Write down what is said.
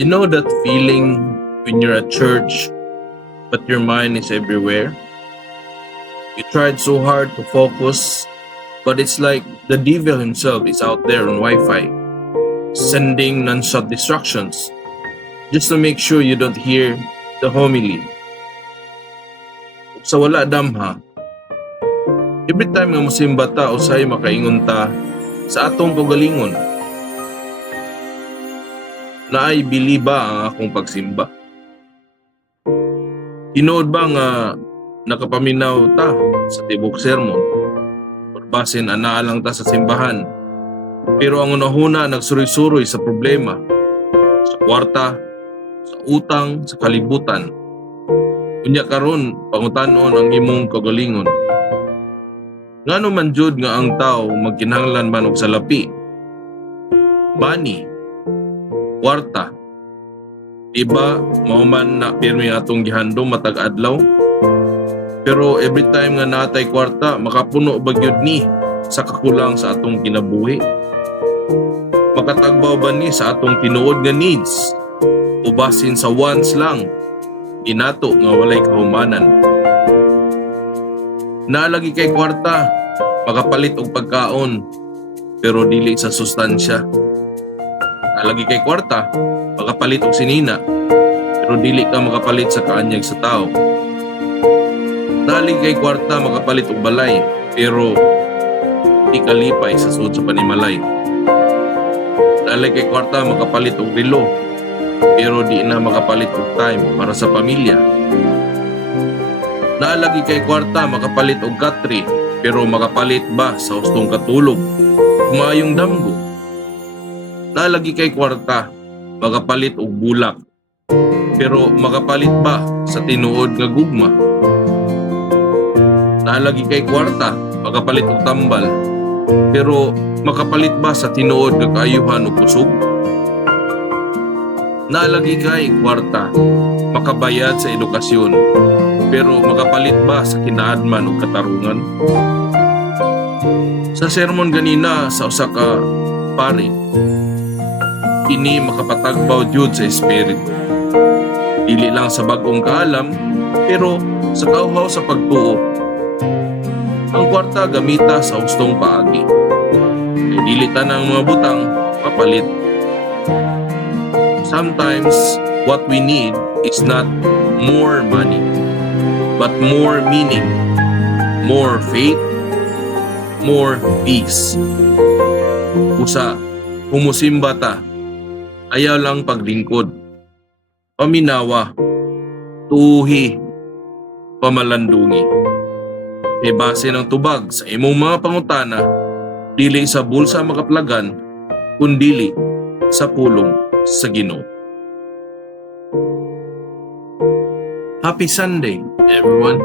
You know that feeling when you're at church, but your mind is everywhere? You tried so hard to focus, but it's like the devil himself is out there on Wi Fi, sending non-stop distractions just to make sure you don't hear the homily. Ug sa wala damha, every time nga mosimba ta usay makaingon ta sa atong kaugalingon, naay biliba ang akong pagsimba. Tinuod ba nga nakapaminaw ta sa tibok sermon or basin anaa lang ta sa simbahan, pero ang unahuna nagsuroy-suroy sa problema, sa kwarta, sa utang, sa kalibutan. Unya karon pangutanon ang imong kaugalingon. Ngano man jud nga ang tao magkinahanglan man og salapi, money, kwarta, diba mao man na pirmi atong gihandom matag adlaw? Pero every time nga natay kwarta, makapuno ba gyud ni sa kakulang sa atong kinabuhi? Makatagbaw ba ni sa atong tinuod nga needs? O basin sa wants lang, ginato nga walay kahumanan? Naalagi kay kwarta, makapalit og pagkaon, pero dili sa sustansya. Naalagi kay kwarta, makapalit og sinina, pero dili ka makapalit sa kaanyag sa tao. Naalagi kay kwarta, makapalit og balay, pero di kalipay sa sud sa panimalay. Naalagi kay kwarta, makapalit og relo, pero di na makapalit og time para sa pamilya. Naalagi kay kwarta, makapalit og katri, pero makapalit ba sa hustong katulog, kumayong damgo? Naalagi kay kwarta, makapalit og bulak, pero makapalit ba sa tinuod nga gugma? Naalagi kay kwarta, makapalit og tambal, pero makapalit ba sa tinuod nga kaayuhan o kusog? Naalagi kay kwarta, makabayad sa edukasyon, pero makapalit ba sa kinaadman o katarungan? Sa sermon ganina sa usa ka pari, ini makapatagbaw jud sa espiritu. Dili lang sa bag-ong kaalam, pero sa kauhaw sa pagtuo. Ang kwarta gamita sa hustong paagi. Kay dili tanang mga butang papalit. Sometimes what we need is not more money, but more meaning, more faith, more peace. Usa, humusimba ta, ayaw lang paglingkod, paminawa, tuhi, pamalandungi. E base ng tubag sa imong mga pangutana, dili sa bulsa makaplagan, kundili sa pulong sa Ginoo. Happy Sunday, everyone!